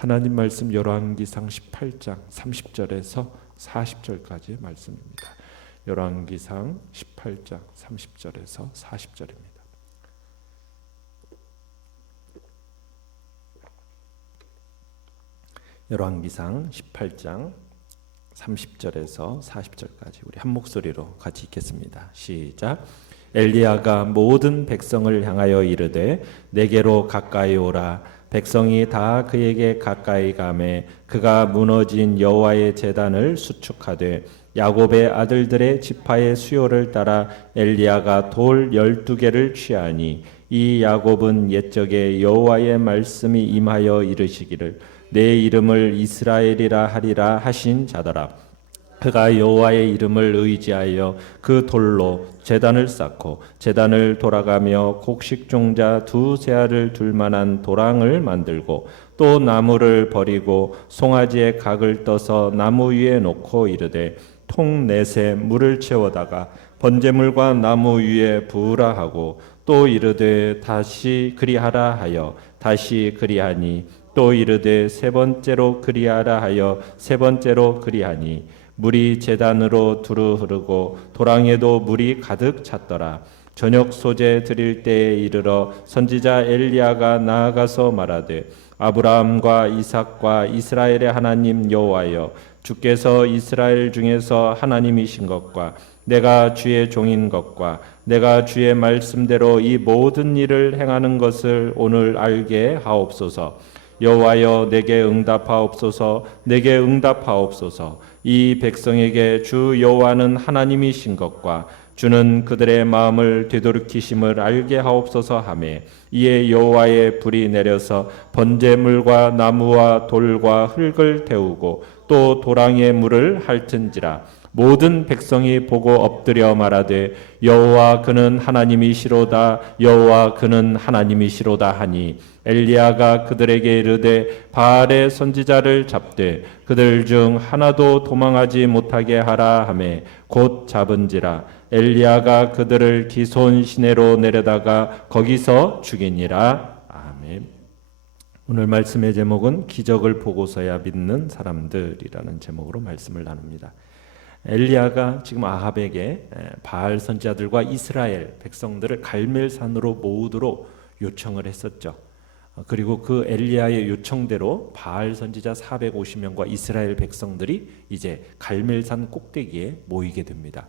하나님 말씀 열왕기상 18장 30절에서 40절까지의 말씀입니다. 열왕기상 18장 30절에서 40절입니다. 열왕기상 18장 30절에서 40절까지 우리 한 목소리로 같이 읽겠습니다. 시작. 엘리야가 모든 백성을 향하여 이르되 내게로 가까이 오라. 백성이 다 그에게 가까이 가매 그가 무너진 여호와의 제단을 수축하되 야곱의 아들들의 지파의 수요를 따라 엘리야가 돌 12개를 취하니 이 야곱은 옛적에 여호와의 말씀이 임하여 이르시기를 내 이름을 이스라엘이라 하리라 하신 자더라. 그가 여호와의 이름을 의지하여 그 돌로 제단을 쌓고 제단을 돌아가며 곡식종자 2 알을 둘 만한 도랑을 만들고 또 나무를 버리고 송아지의 각을 떠서 나무 위에 놓고 이르되 통 넷에 물을 채워다가 번제물과 나무 위에 부으라 하고 또 이르되 다시 그리하라 하여 다시 그리하니 또 이르되 3번째로 그리하라 하여 3번째로 그리하니 물이 제단으로 두루 흐르고 도랑에도 물이 가득 찼더라. 저녁 소재 드릴 때에 이르러 선지자 엘리야가 나아가서 말하되 아브라함과 이삭과 이스라엘의 하나님 여호와여 주께서 이스라엘 중에서 하나님이신 것과 내가 주의 종인 것과 내가 주의 말씀대로 이 모든 일을 행하는 것을 오늘 알게 하옵소서. 여호와여 내게 응답하옵소서. 내게 응답하옵소서. 이 백성에게 주 여호와는 하나님이신 것과 주는 그들의 마음을 되돌이키심을 알게 하옵소서 하매 이에 여호와의 불이 내려서 번제물과 나무와 돌과 흙을 태우고 또 도랑에 물을 핥은지라. 모든 백성이 보고 엎드려 말하되 여호와 그는 하나님이시로다. 여호와 그는 하나님이시로다 하니 엘리야가 그들에게 이르되 바알의 선지자를 잡되 그들 중 하나도 도망하지 못하게 하라 하매 곧 잡은지라. 엘리야가 그들을 기손 시내로 내려다가 거기서 죽이니라. 아멘. 오늘 말씀의 제목은 기적을 보고서야 믿는 사람들이라는 제목으로 말씀을 나눕니다. 엘리야가 지금 아합에게 바알 선지자들과 이스라엘 백성들을 갈멜산으로 모으도록 요청을 했었죠. 그리고 그 엘리야의 요청대로 바알 선지자 450명과 이스라엘 백성들이 이제 갈멜산 꼭대기에 모이게 됩니다.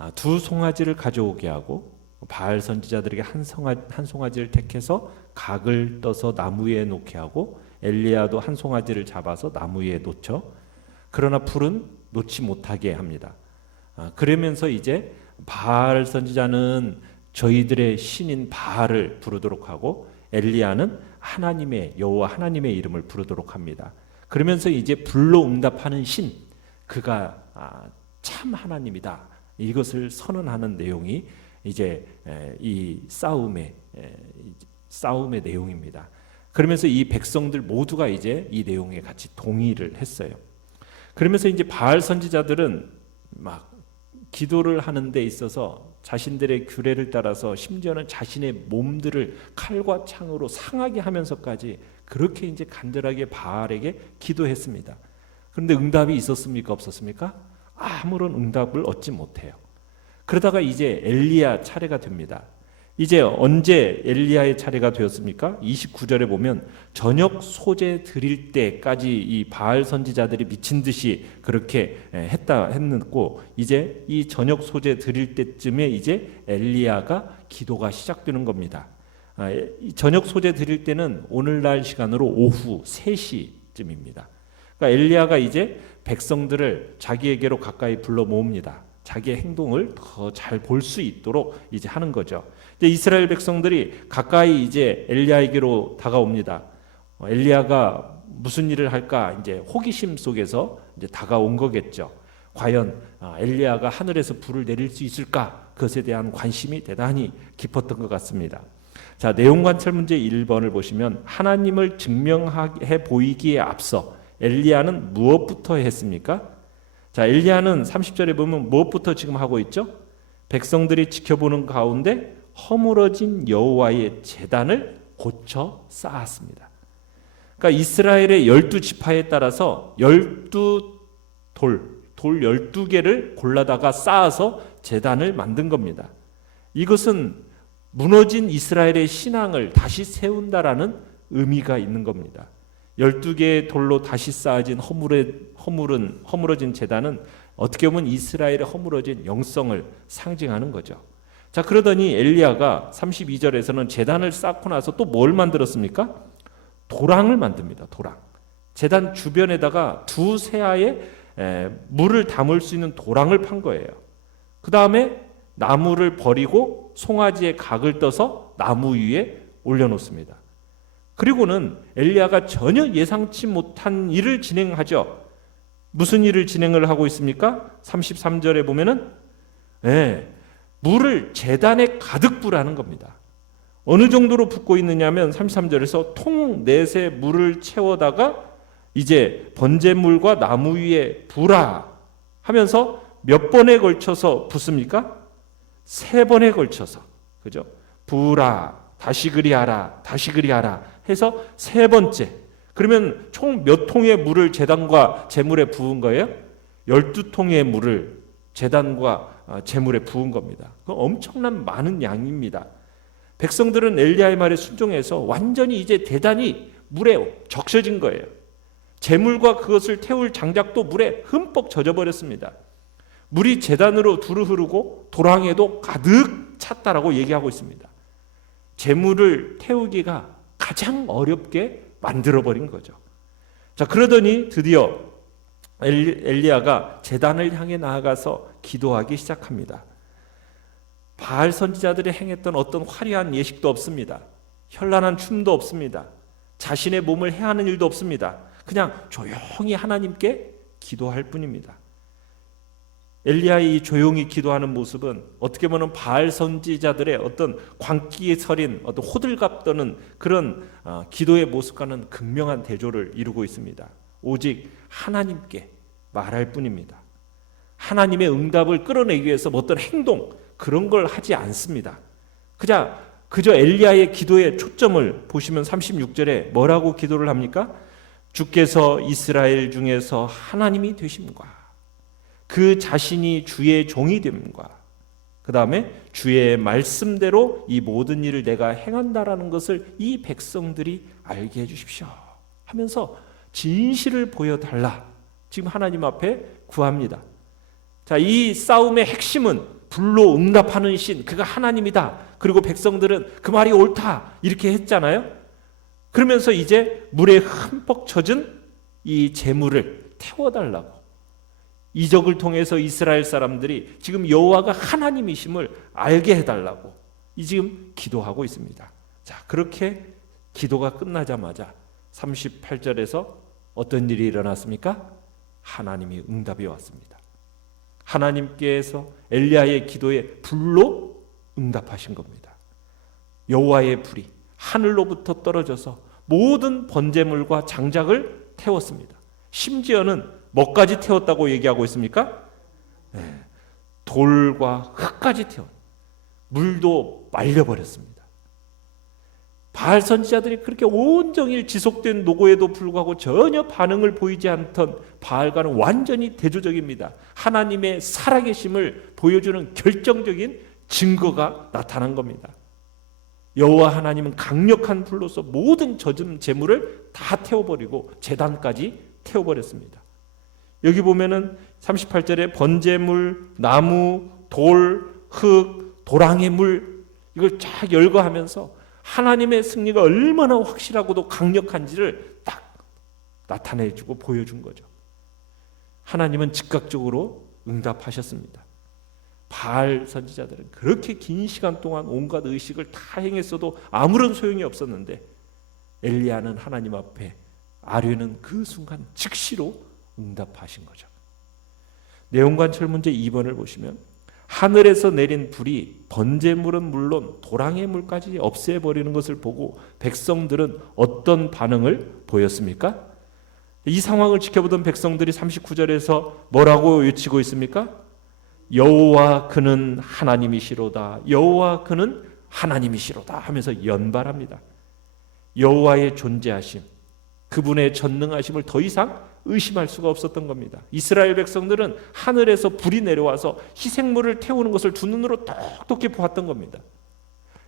2 송아지를 가져오게 하고 바알 선지자들에게 한 송아지를 택해서 각을 떠서 나무 위에 놓게 하고 엘리야도 한 송아지를 잡아서 나무 위에 놓죠. 그러나 불은 놓지 못하게 합니다. 그러면서 이제 바알 선지자는 저희들의 신인 바알을 부르도록 하고 엘리야는 하나님의 여호와 하나님의 이름을 부르도록 합니다. 그러면서 이제 불로 응답하는 신 그가 참 하나님이다. 이것을 선언하는 내용이 이제 이 싸움의 내용입니다. 그러면서 이 백성들 모두가 이제 이 내용에 같이 동의를 했어요. 그러면서 이제 바알 선지자들은 막 기도를 하는 데 있어서 자신들의 규례를 따라서 심지어는 자신의 몸들을 칼과 창으로 상하게 하면서까지 그렇게 이제 간절하게 바알에게 기도했습니다. 그런데 응답이 있었습니까? 없었습니까? 아무런 응답을 얻지 못해요. 그러다가 이제 엘리야 차례가 됩니다. 이제 언제 엘리야의 차례가 되었습니까? 29절에 보면 저녁 소재 드릴 때까지 이 바알 선지자들이 미친 듯이 그렇게 했고 이제 이 저녁 소재 드릴 때쯤에 이제 엘리야가 기도가 시작되는 겁니다. 저녁 소재 드릴 때는 오늘날 시간으로 오후 3시쯤입니다. 그러니까 엘리야가 이제 백성들을 자기에게로 가까이 불러 모읍니다. 자기의 행동을 더 잘 볼 수 있도록 이제 하는 거죠. 이제 이스라엘 백성들이 가까이 이제 엘리야에게로 다가옵니다. 엘리야가 무슨 일을 할까 이제 호기심 속에서 이제 다가온 거겠죠. 과연 엘리야가 하늘에서 불을 내릴 수 있을까? 그것에 대한 관심이 대단히 깊었던 것 같습니다. 자, 내용 관찰 문제 1번을 보시면 하나님을 증명해 보이기에 앞서 엘리야는 무엇부터 했습니까? 자, 엘리야는 30절에 보면 무엇부터 지금 하고 있죠? 백성들이 지켜보는 가운데 허물어진 여호와의 제단을 고쳐 쌓았습니다. 그러니까 이스라엘의 12지파에 따라서 12돌 12개를 골라다가 쌓아서 제단을 만든 겁니다. 이것은 무너진 이스라엘의 신앙을 다시 세운다라는 의미가 있는 겁니다. 12개의 돌로 다시 쌓아진 허물어진 제단은 어떻게 보면 이스라엘의 허물어진 영성을 상징하는 거죠. 자, 그러더니 엘리야가 32절에서는 제단을 쌓고 나서 또 뭘 만들었습니까? 도랑을 만듭니다. 도랑. 제단 주변에다가 두 세아의 물을 담을 수 있는 도랑을 판 거예요. 그 다음에 나무를 버리고 송아지에 각을 떠서 나무 위에 올려놓습니다. 그리고는 엘리야가 전혀 예상치 못한 일을 진행하죠. 무슨 일을 진행을 하고 있습니까? 33절에 보면은 물을 제단에 가득 부라는 겁니다. 어느 정도로 붓고 있느냐면 33절에서 통 넷에 물을 채워다가 이제 번제물과 나무 위에 부라 하면서 몇 번에 걸쳐서 붓습니까? 3번에 걸쳐서. 그죠? 부라, 다시 그리하라, 다시 그리하라 해서 3번째. 그러면 총 몇 통의 물을 제단과 제물에 부은 거예요? 12통의 물을 제단과 제물에 부은 겁니다. 엄청난 많은 양입니다. 백성들은 엘리야의 말에 순종해서 완전히 이제 대단히 물에 적셔진 거예요. 제물과 그것을 태울 장작도 물에 흠뻑 젖어버렸습니다. 물이 제단으로 두루 흐르고 도랑에도 가득 찼다라고 얘기하고 있습니다. 제물을 태우기가 가장 어렵게 만들어버린 거죠. 자, 그러더니 드디어 엘리야가 제단을 향해 나아가서 기도하기 시작합니다. 바알 선지자들이 행했던 어떤 화려한 예식도 없습니다. 현란한 춤도 없습니다. 자신의 몸을 해하는 일도 없습니다. 그냥 조용히 하나님께 기도할 뿐입니다. 엘리야의 이 조용히 기도하는 모습은 어떻게 보면 바알 선지자들의 어떤 광기에 서린 어떤 호들갑 떠는 그런 기도의 모습과는 극명한 대조를 이루고 있습니다. 오직 하나님께 말할 뿐입니다. 하나님의 응답을 끌어내기 위해서 어떤 행동 그런 걸 하지 않습니다. 그저 엘리야의 기도의 초점을 보시면 36절에 뭐라고 기도를 합니까? 주께서 이스라엘 중에서 하나님이 되심과 그 자신이 주의 종이 됨과 그 다음에 주의 말씀대로 이 모든 일을 내가 행한다라는 것을 이 백성들이 알게 해주십시오 하면서 진실을 보여달라 지금 하나님 앞에 구합니다. 자, 이 싸움의 핵심은 불로 응답하는 신, 그가 하나님이다. 그리고 백성들은 그 말이 옳다 이렇게 했잖아요. 그러면서 이제 물에 흠뻑 젖은 이 제물을 태워달라고, 이적을 통해서 이스라엘 사람들이 지금 여호와가 하나님이심을 알게 해달라고 지금 기도하고 있습니다. 자, 그렇게 기도가 끝나자마자 38절에서 어떤 일이 일어났습니까? 하나님이 응답이 왔습니다. 하나님께서 엘리야의 기도에 불로 응답하신 겁니다. 여호와의 불이 하늘로부터 떨어져서 모든 번제물과 장작을 태웠습니다. 심지어는 뭐까지 태웠다고 얘기하고 있습니까? 돌과 흙까지 태웠. 물도 말려버렸습니다. 바알 선지자들이 그렇게 온종일 지속된 노고에도 불구하고 전혀 반응을 보이지 않던 바알과는 완전히 대조적입니다. 하나님의 살아계심을 보여주는 결정적인 증거가 나타난 겁니다. 여호와 하나님은 강력한 불로서 모든 젖은 재물을 다 태워버리고 제단까지 태워버렸습니다. 여기 보면은 38절에 번제물, 나무, 돌, 흙, 도랑의 물 이걸 쫙 열거하면서 하나님의 승리가 얼마나 확실하고도 강력한지를 딱 나타내주고 보여준 거죠. 하나님은 즉각적으로 응답하셨습니다. 바알 선지자들은 그렇게 긴 시간 동안 온갖 의식을 다 행했어도 아무런 소용이 없었는데 엘리야는 하나님 앞에 아뢰는 그 순간 즉시로 응답하신 거죠. 내용관철 문제 2번을 보시면 하늘에서 내린 불이 번제물은 물론 도랑의 물까지 없애버리는 것을 보고 백성들은 어떤 반응을 보였습니까? 이 상황을 지켜보던 백성들이 39절에서 뭐라고 외치고 있습니까? 여호와 그는 하나님이시로다. 여호와 그는 하나님이시로다 하면서 연발합니다. 여호와의 존재하심, 그분의 전능하심을 더 이상 의심할 수가 없었던 겁니다. 이스라엘 백성들은 하늘에서 불이 내려와서 희생물을 태우는 것을 두 눈으로 똑똑히 보았던 겁니다.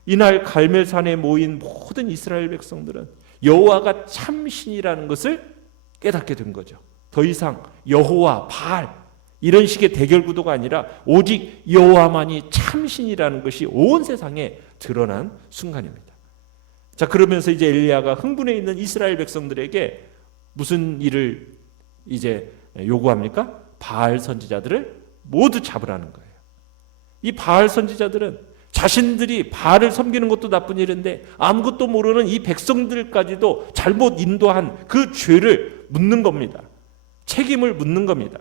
이날 갈멜산에 모인 모든 이스라엘 백성들은 여호와가 참신이라는 것을 깨닫게 된 거죠. 더 이상 여호와, 바알 이런 식의 대결 구도가 아니라 오직 여호와만이 참신이라는 것이 온 세상에 드러난 순간입니다. 자, 그러면서 이제 엘리야가 흥분해 있는 이스라엘 백성들에게 무슨 일을 이제 요구합니까? 바알 선지자들을 모두 잡으라는 거예요. 이 바알 선지자들은 자신들이 바알을 섬기는 것도 나쁜 일인데 아무것도 모르는 이 백성들까지도 잘못 인도한 그 죄를 묻는 겁니다. 책임을 묻는 겁니다.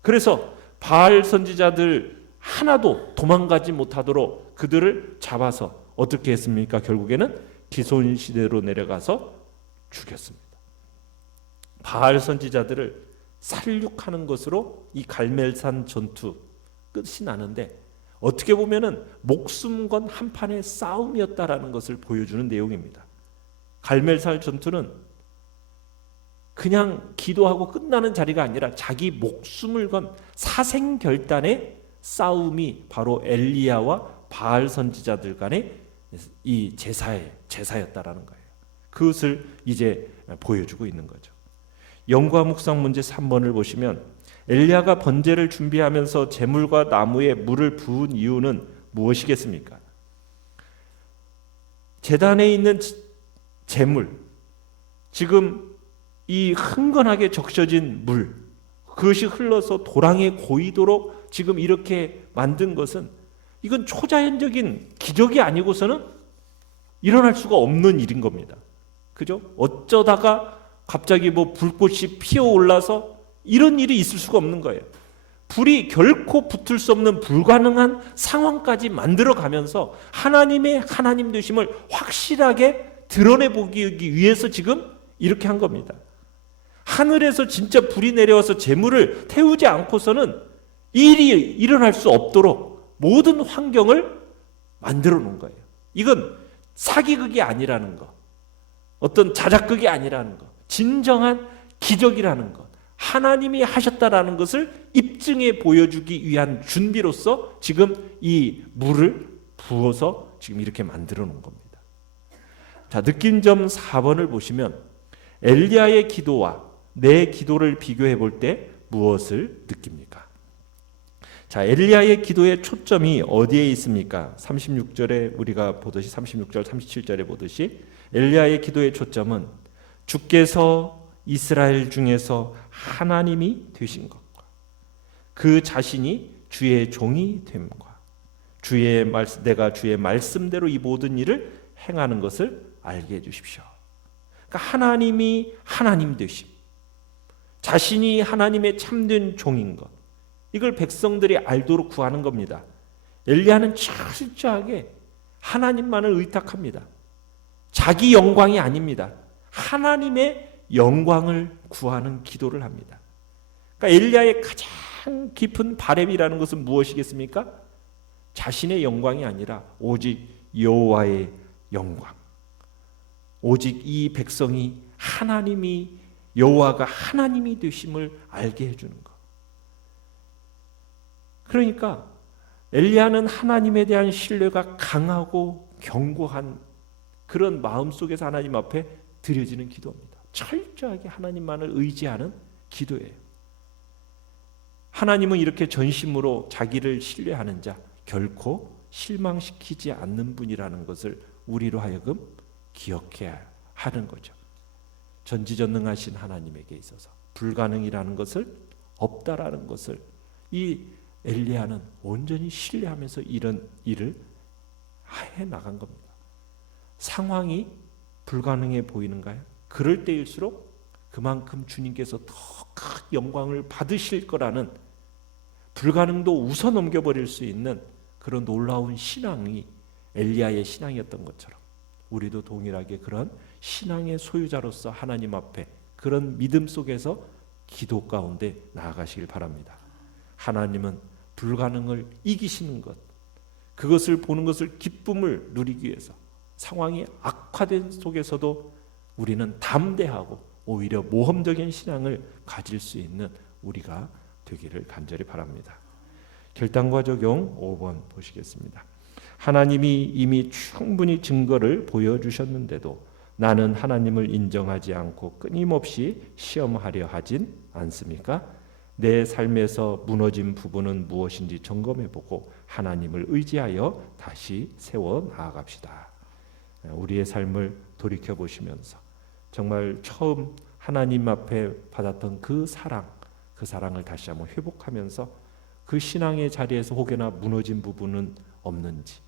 그래서 바알 선지자들 하나도 도망가지 못하도록 그들을 잡아서 어떻게 했습니까? 결국에는 기손 시대로 내려가서 죽였습니다. 바알 선지자들을 살육하는 것으로 이 갈멜산 전투 끝이 나는데 어떻게 보면은 목숨 건 한판의 싸움이었다라는 것을 보여주는 내용입니다. 갈멜산 전투는 그냥 기도하고 끝나는 자리가 아니라 자기 목숨을 건 사생결단의 싸움이 바로 엘리야와 바알 선지자들 간의 이 제사였다라는 거예요. 그것을 이제 보여주고 있는 거죠. 영과 묵상 문제 3번을 보시면 엘리야가 번제를 준비하면서 제물과 나무에 물을 부은 이유는 무엇이겠습니까? 제단에 있는 제물, 지금 이 흥건하게 적셔진 물, 그것이 흘러서 도랑에 고이도록 지금 이렇게 만든 것은 이건 초자연적인 기적이 아니고서는 일어날 수가 없는 일인 겁니다. 그죠? 어쩌다가 갑자기 뭐 불꽃이 피어올라서 이런 일이 있을 수가 없는 거예요. 불이 결코 붙을 수 없는 불가능한 상황까지 만들어 가면서 하나님의 하나님 되심을 확실하게 드러내보기 위해서 지금 이렇게 한 겁니다. 하늘에서 진짜 불이 내려와서 재물을 태우지 않고서는 일이 일어날 수 없도록 모든 환경을 만들어 놓은 거예요. 이건 사기극이 아니라는 거, 어떤 자작극이 아니라는 거, 진정한 기적이라는 것, 하나님이 하셨다라는 것을 입증해 보여주기 위한 준비로서 지금 이 물을 부어서 지금 이렇게 만들어 놓은 겁니다. 자, 느낀 점 4번을 보시면 엘리야의 기도와 내 기도를 비교해 볼 때 무엇을 느낍니까? 자, 엘리야의 기도의 초점이 어디에 있습니까? 36절에 우리가 보듯이 36절, 37절에 보듯이 엘리야의 기도의 초점은 주께서 이스라엘 중에서 하나님이 되신 것과 그 자신이 주의 종이 됨과 내가 주의 말씀대로 이 모든 일을 행하는 것을 알게 해주십시오. 그러니까 하나님이 하나님 되심, 자신이 하나님의 참된 종인 것, 이걸 백성들이 알도록 구하는 겁니다. 엘리야는 철저하게 하나님만을 의탁합니다. 자기 영광이 아닙니다. 하나님의 영광을 구하는 기도를 합니다. 그러니까 엘리야의 가장 깊은 바램이라는 것은 무엇이겠습니까? 자신의 영광이 아니라 오직 여호와의 영광, 오직 이 백성이 하나님이 여호와가 하나님이 되심을 알게 해주는 것. 그러니까 엘리야는 하나님에 대한 신뢰가 강하고 견고한 그런 마음속에서 하나님 앞에 드려지는 기도입니다. 철저하게 하나님만을 의지하는 기도예요. 하나님은 이렇게 전심으로 자기를 신뢰하는 자 결코 실망시키지 않는 분이라는 것을 우리로 하여금 기억해야 하는 거죠. 전지전능하신 하나님에게 있어서 불가능이라는 것을 없다라는 것을 이 엘리야는 온전히 신뢰하면서 이런 일을 해 나간 겁니다. 상황이 불가능해 보이는가요? 그럴 때일수록 그만큼 주님께서 더 큰 영광을 받으실 거라는, 불가능도 웃어 넘겨버릴 수 있는 그런 놀라운 신앙이 엘리야의 신앙이었던 것처럼 우리도 동일하게 그런 신앙의 소유자로서 하나님 앞에 그런 믿음 속에서 기도 가운데 나아가시길 바랍니다. 하나님은 불가능을 이기시는 것, 그것을 보는 것을 기쁨을 누리기 위해서 상황이 악화된 속에서도 우리는 담대하고 오히려 모험적인 신앙을 가질 수 있는 우리가 되기를 간절히 바랍니다. 결단과 적용 5번 보시겠습니다. 하나님이 이미 충분히 증거를 보여주셨는데도 나는 하나님을 인정하지 않고 끊임없이 시험하려 하진 않습니까? 내 삶에서 무너진 부분은 무엇인지 점검해보고 하나님을 의지하여 다시 세워 나아갑시다. 우리의 삶을 돌이켜보시면서 정말 처음 하나님 앞에 받았던 그 사랑을 다시 한번 회복하면서 그 신앙의 자리에서 혹여나 무너진 부분은 없는지,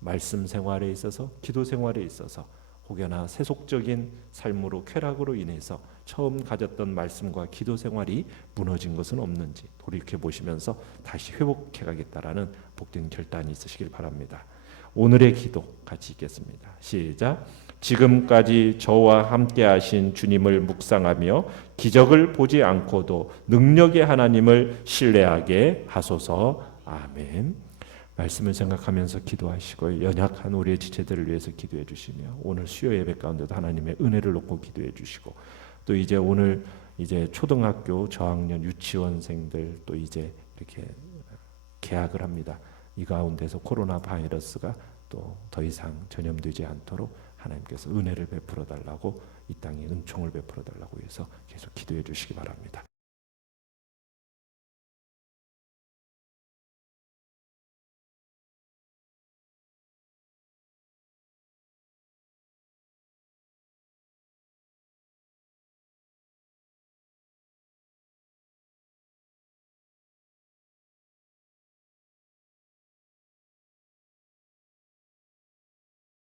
말씀 생활에 있어서, 기도 생활에 있어서 혹여나 세속적인 삶으로 쾌락으로 인해서 처음 가졌던 말씀과 기도 생활이 무너진 것은 없는지 돌이켜보시면서 다시 회복해 가겠다라는 복된 결단이 있으시길 바랍니다. 오늘의 기도 같이 읽겠습니다. 시작. 지금까지 저와 함께 하신 주님을 묵상하며 기적을 보지 않고도 능력의 하나님을 신뢰하게 하소서. 아멘. 말씀을 생각하면서 기도하시고 연약한 우리의 지체들을 위해서 기도해 주시며 오늘 수요 예배 가운데도 하나님의 은혜를 놓고 기도해 주시고 또 이제 오늘 이제 초등학교 저학년 유치원생들 또 이제 이렇게 개학을 합니다. 이 가운데서 코로나 바이러스가 또 더 이상 전염되지 않도록 하나님께서 은혜를 베풀어 달라고 이 땅에 은총을 베풀어 달라고 해서 계속 기도해 주시기 바랍니다.